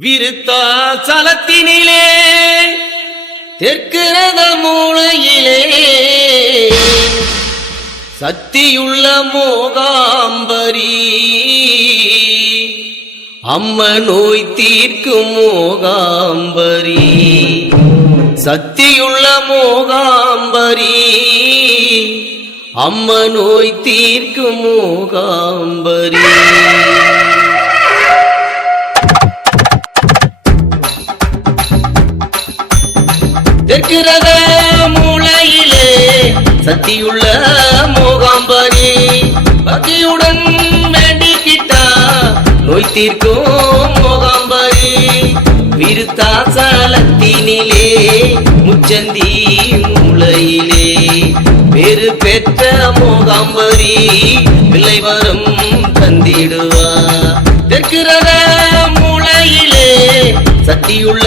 விருத்தாசலத்தினிலே தெற்கிறத மூளையிலே சக்தியுள்ள மோகாம்பரி அம்ம நோய் தீர்க்கும் மோகாம்பரி. சக்தியுள்ள மோகாம்பரி அம்ம நோய் தீர்க்கும் மோகாம்பரி. இருக்கிறத மூளையிலே. சக்தியுள்ள மோகாம்பரி. பக்தியுடன் வேண்டிக்கிட்டா நோய் தீர்க்கும் மோகாம்பரி. விருத்தாசலத்தினிலே முச்சந்தி மூளையிலே. பெரு பெற்ற மோகாம்பரி பிள்ளை வரும் தந்திடுவா. தெற்கிறத மூளையிலே சக்தியுள்ள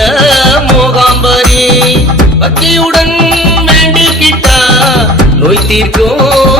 பக்தியுடன் வேண்டிக்கிட்டா நோய் தீர்க்கும்.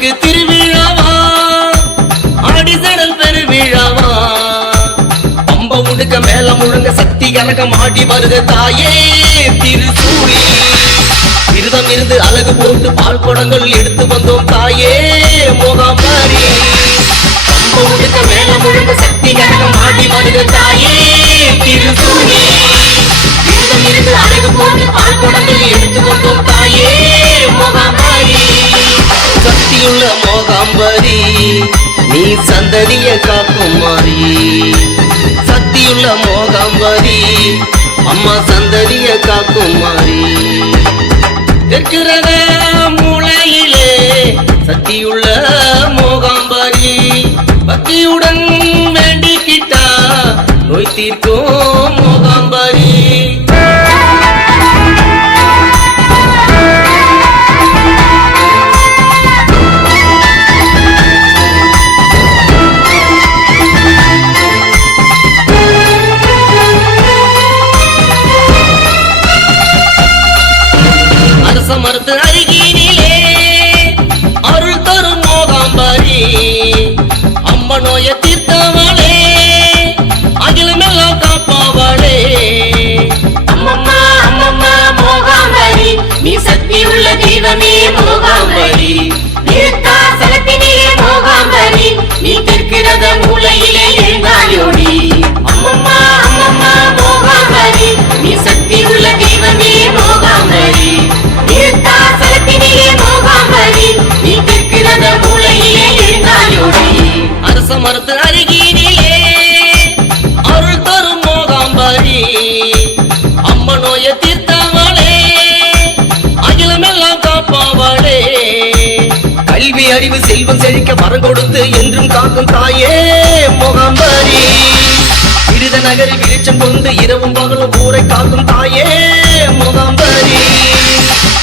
நமக்கு திருவிழாவா? ஆடிசடல் பெருவிழாவா? பம்ப முடுக்க மேல முழுங்க சக்தி கலகம் ஆடி வருக தாயே. திருசூரி விரதம் இருந்து அழகு போட்டு பால் குடங்கள் எடுத்து வந்தோம் தாயே. முகாமாரி பம்ப முடுக்க மேல முழுங்க சக்தி கலகம் ஆடி வருக தாயே. திருசூரி விரதம் இருந்து அழகு போட்டு பால் குடங்கள் எடுத்து வந்தோம் தாயே. மோகாம்பாரி சக்தியுள்ள மோகாம்பரி நீ சந்ததிய காக்கும் மாறி சக்தியுள்ள மோகாம்பரி அம்மா சந்ததிய காக்கும் மாறி தெற்கிறத மூளையிலே சக்தியுள்ள மோகாம்பரி பக்தியுடன் வேண்டிக்கிட்டா நோய் தீர்க்கும் மோகாம்பரி தெய்வமே மோகாம்பரி நிறுத்தாசலத்தினிலே மோகாம்பரி நீ திருக்கிறத மூலையிலே எழுந்தாயோடி. அம்மம்மா அம்மம்மா மோகாம்பரி நீ சக்தி உள்ள தெய்வமே மோகாம்பரி நிறுத்தாசலத்தினிலே மோகாம்பரி நீ திருக்கிறத மூலையிலே எழுந்தாயோடி. அரச மரத்து கல்வி அறிவு செல்வம் செழிக்க வரம் கொடுத்து என்றும் காக்கும் தாயே முகம்பரி. விருத நகரி வெளிச்சம் கொண்டு இரவும் பகலும் ஊரை காக்கும் தாயே முகம்பரி.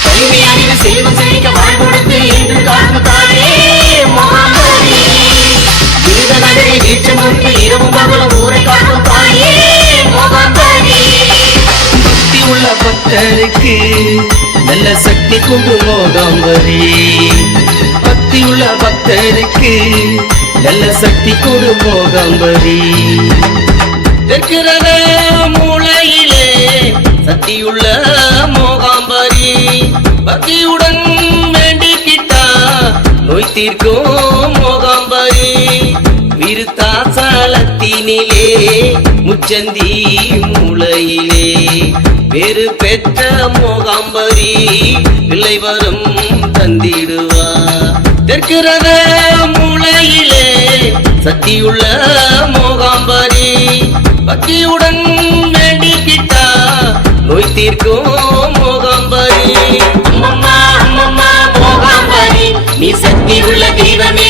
கல்வி அறிவு செல்வம் செழிக்க வாழ் கொடுத்து என்றும் காக்கும் தாயே முகம்பரி. மகாம்பரி விருதநகரை வீழ்ச்சம் கொண்டு இரவும் பகலும் ஊரை காக்கும் தாயே முகம்பரி. பக்தி உள்ள பக்தருக்கு நல்ல சக்தி கொண்டு மோகாம்பரி. பக்தி உள்ள பக்தருக்கு நல்ல சக்தி கொடு மோகாம்பரி இருக்கிறத மூளையிலே சக்தியுள்ள மோகாம்பரி பக்தியுடன் வேண்டிக்கிட்டா நோய் தீர்க்கும் மோகாம்பரி விருத்தாசலத்தினிலே முச்சந்தி மூளையிலே. வேறு பெற்ற மோகாம்பரி பிள்ளை வரும் தந்திடு நிற்கிறத மூளையிலே. சக்தியுள்ள மோகாம்பரி பக்தியுடன் வேண்டிக்கிட்டா நோய் தீர்க்கும் மோகாம்பரி அம்மம்மா அம்மம்மா மோகாம்பரி நீ சக்தி உள்ள தெய்வமே